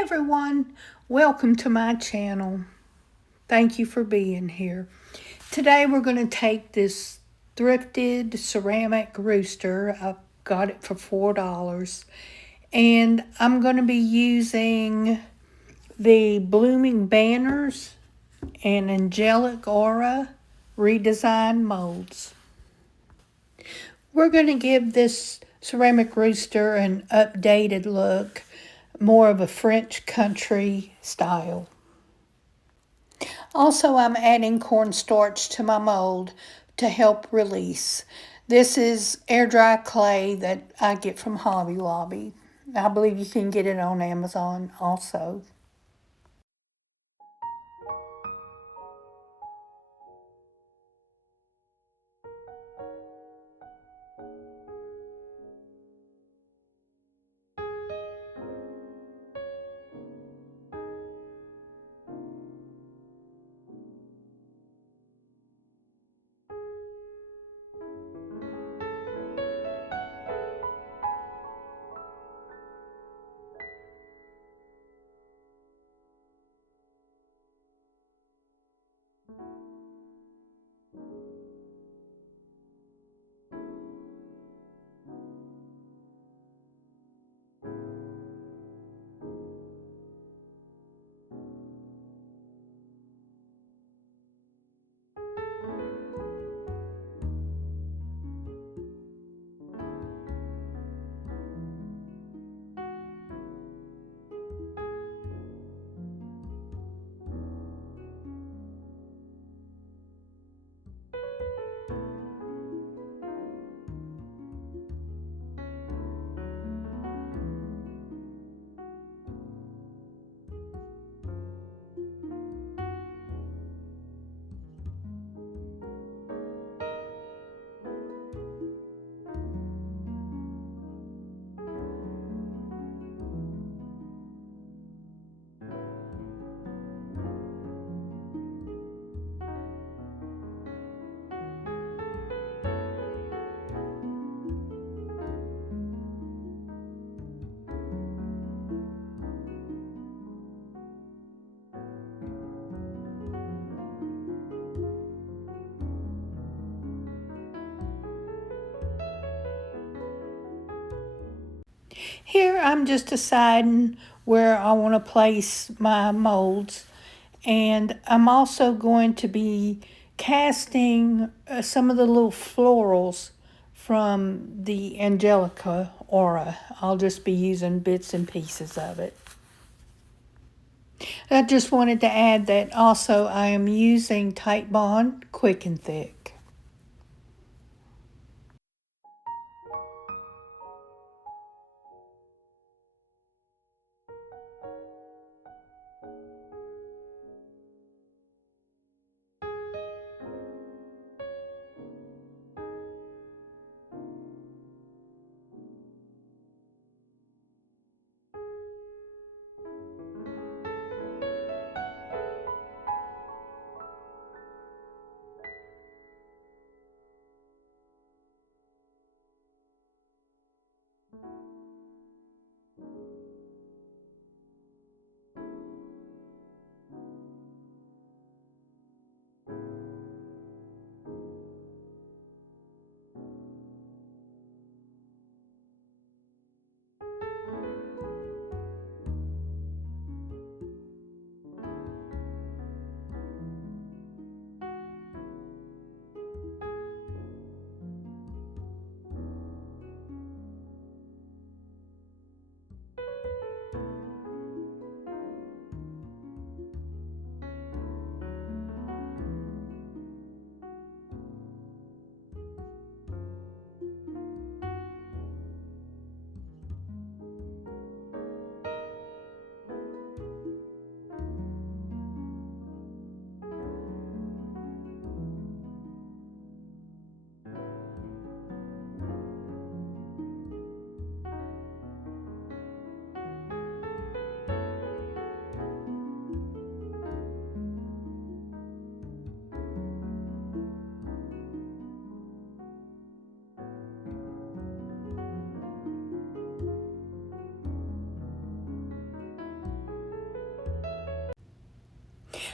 everyone, welcome to my channel. Thank you for being here. Today we're going to take this thrifted ceramic rooster. I got it for $4. And I'm going to be using the blooming banners and angelic aura redesign molds. We're going to give this ceramic rooster an updated look, more of a French country style. Also, I'm adding cornstarch to my mold to help release. This is air dry clay that I get from Hobby Lobby. I believe you can get it on Amazon also. Here I'm just deciding where I want to place my molds, and I'm also going to be casting some of the little florals from the Angelica aura. I'll just be using bits and pieces of it. I just wanted to add that also I am using Tight Bond Quick and Thick.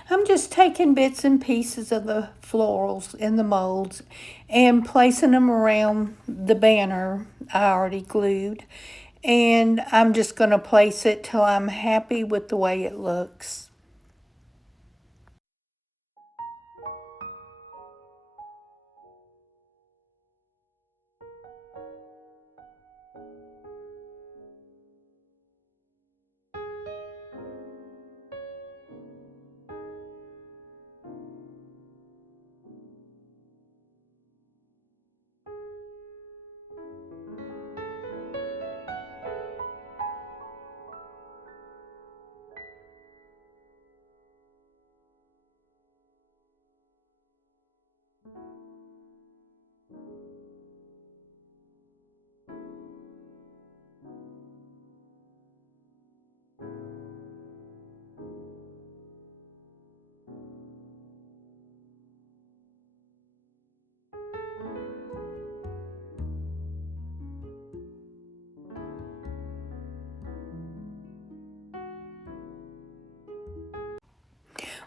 I'm just taking bits and pieces of the florals in the molds and placing them around the banner I already glued. And I'm just going to place it till I'm happy with the way it looks.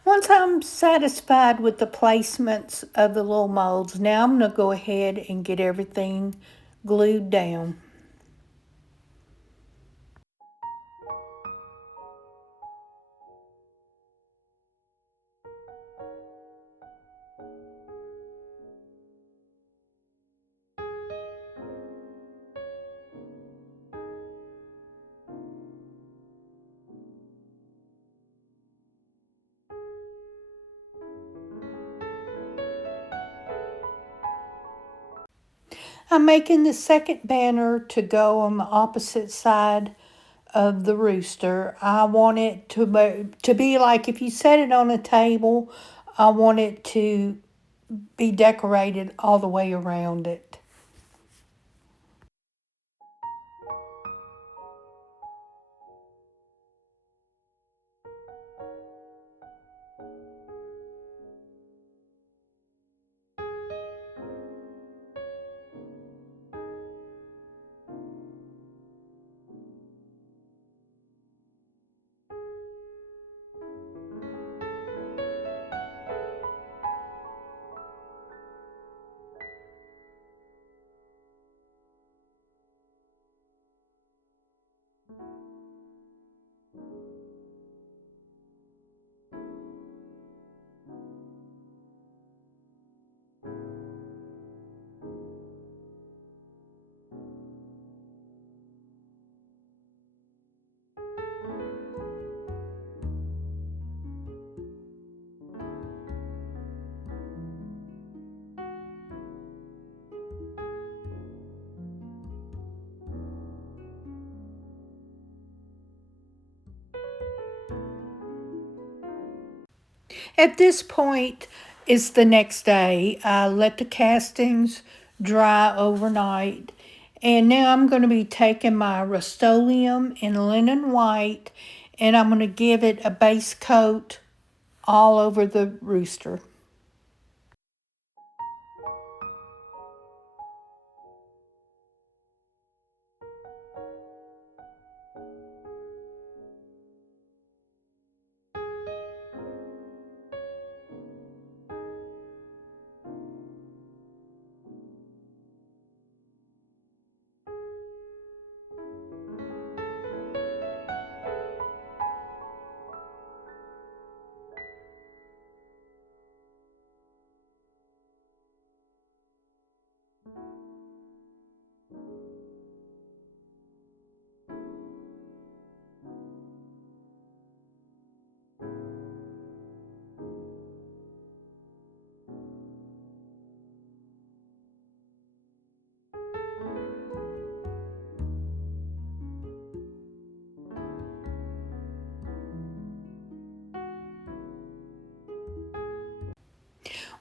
Once I'm satisfied with the placements of the little molds, now I'm going to go ahead and get everything glued down. I'm making the second banner to go on the opposite side of the rooster. I want it to be like if you set it on a table, I want it to be decorated all the way around it. At this point, it's the next day. I let the castings dry overnight. And now I'm going to be taking my Rust-Oleum in linen white and I'm going to give it a base coat all over the rooster.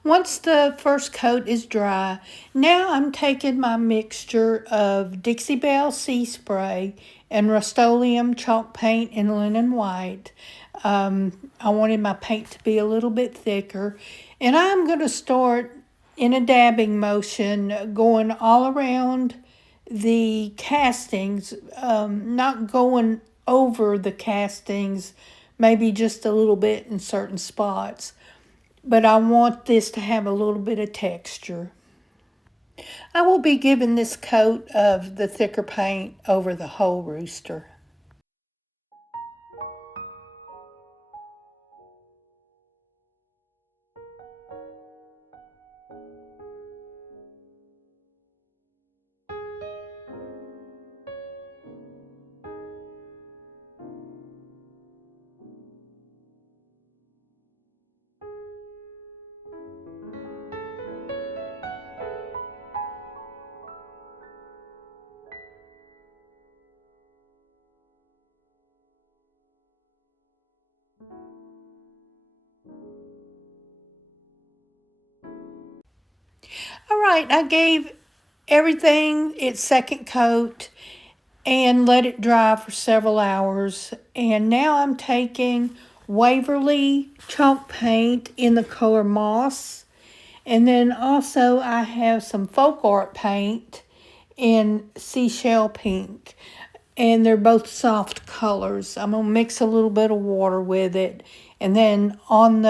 Once the first coat is dry, now I'm taking my mixture of Dixie Belle Sea Spray and Rust-Oleum chalk paint in linen white. I wanted my paint to be a little bit thicker. And I'm going to start in a dabbing motion going all around the castings, not going over the castings, maybe just a little bit in certain spots. But I want this to have a little bit of texture. I will be giving this coat of the thicker paint over the whole rooster. All right, I gave everything its second coat and let it dry for several hours. And now I'm taking Waverly chalk paint in the color moss. And then also I have some folk art paint in seashell pink. And they're both soft colors. I'm going to mix a little bit of water with it. And then on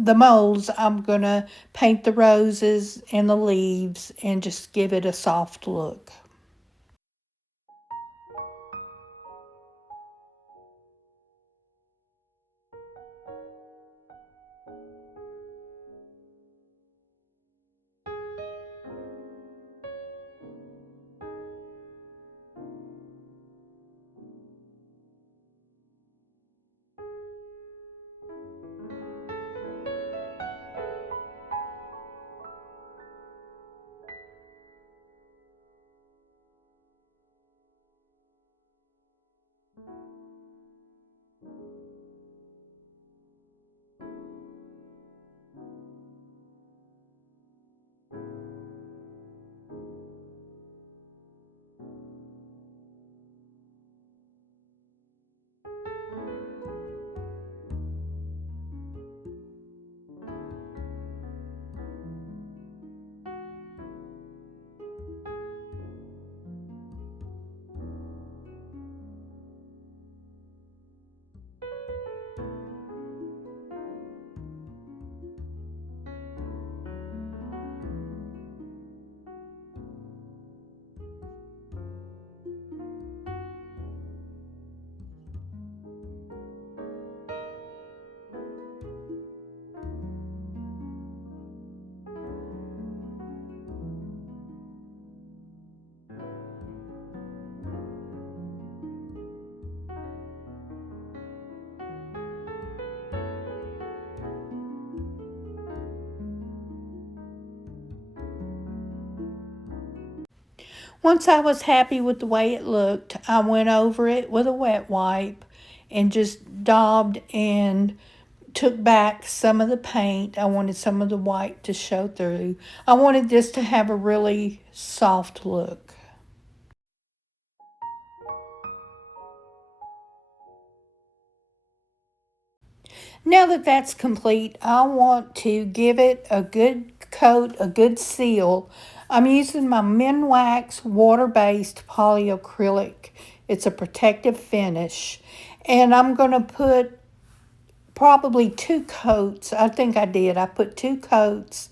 the molds, I'm going to paint the roses and the leaves and just give it a soft look. Once I was happy with the way it looked, I went over it with a wet wipe and just daubed and took back some of the paint. I wanted some of the white to show through. I wanted this to have a really soft look. Now that that's complete, I want to give it a good coat, a good seal. I'm using my Minwax water-based polyacrylic. It's a protective finish. And I'm going to put probably 2 coats. I think I did. I put 2 coats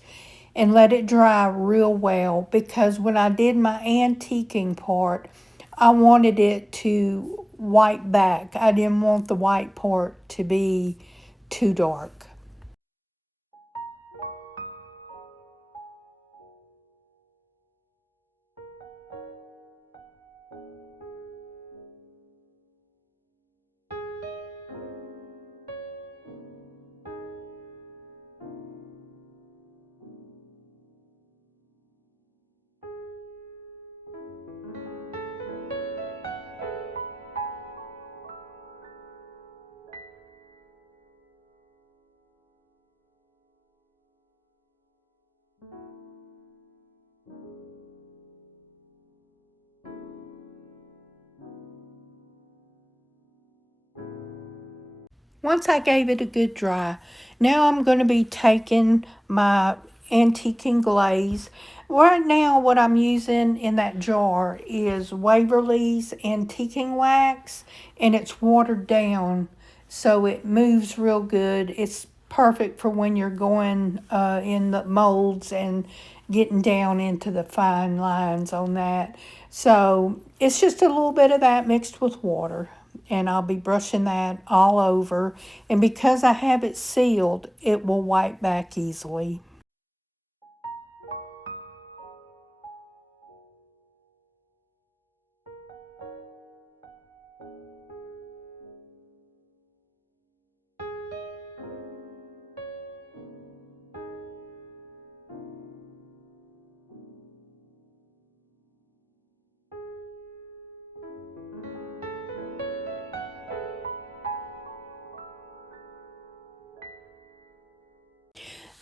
and let it dry real well because when I did my antiquing part, I wanted it to white back. I didn't want the white part to be too dark. Once I gave it a good dry, now I'm going to be taking my antiquing glaze. Right now what I'm using in that jar is Waverly's antiquing wax, and it's watered down so it moves real good. It's perfect for when you're going in the molds and getting down into the fine lines on that. So it's just a little bit of that mixed with water. And I'll be brushing that all over. And because I have it sealed, it will wipe back easily.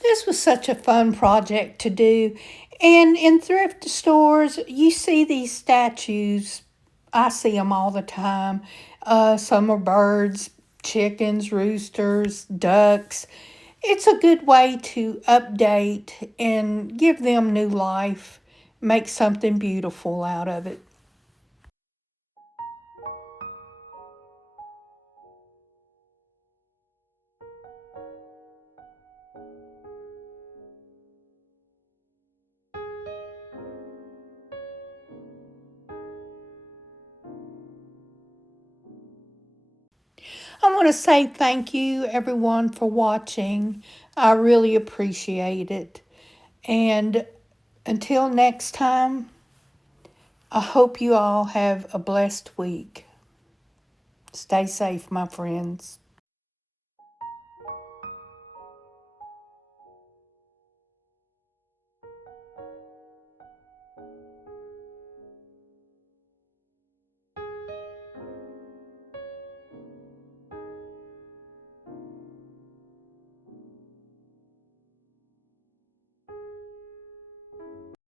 This was such a fun project to do. And in thrift stores, you see these statues. I see them all the time. Some are birds, chickens, roosters, ducks. It's a good way to update and give them new life, make something beautiful out of it. I want to say thank you, everyone, for watching. I really appreciate it. And until next time, I hope you all have a blessed week. Stay safe, my friends.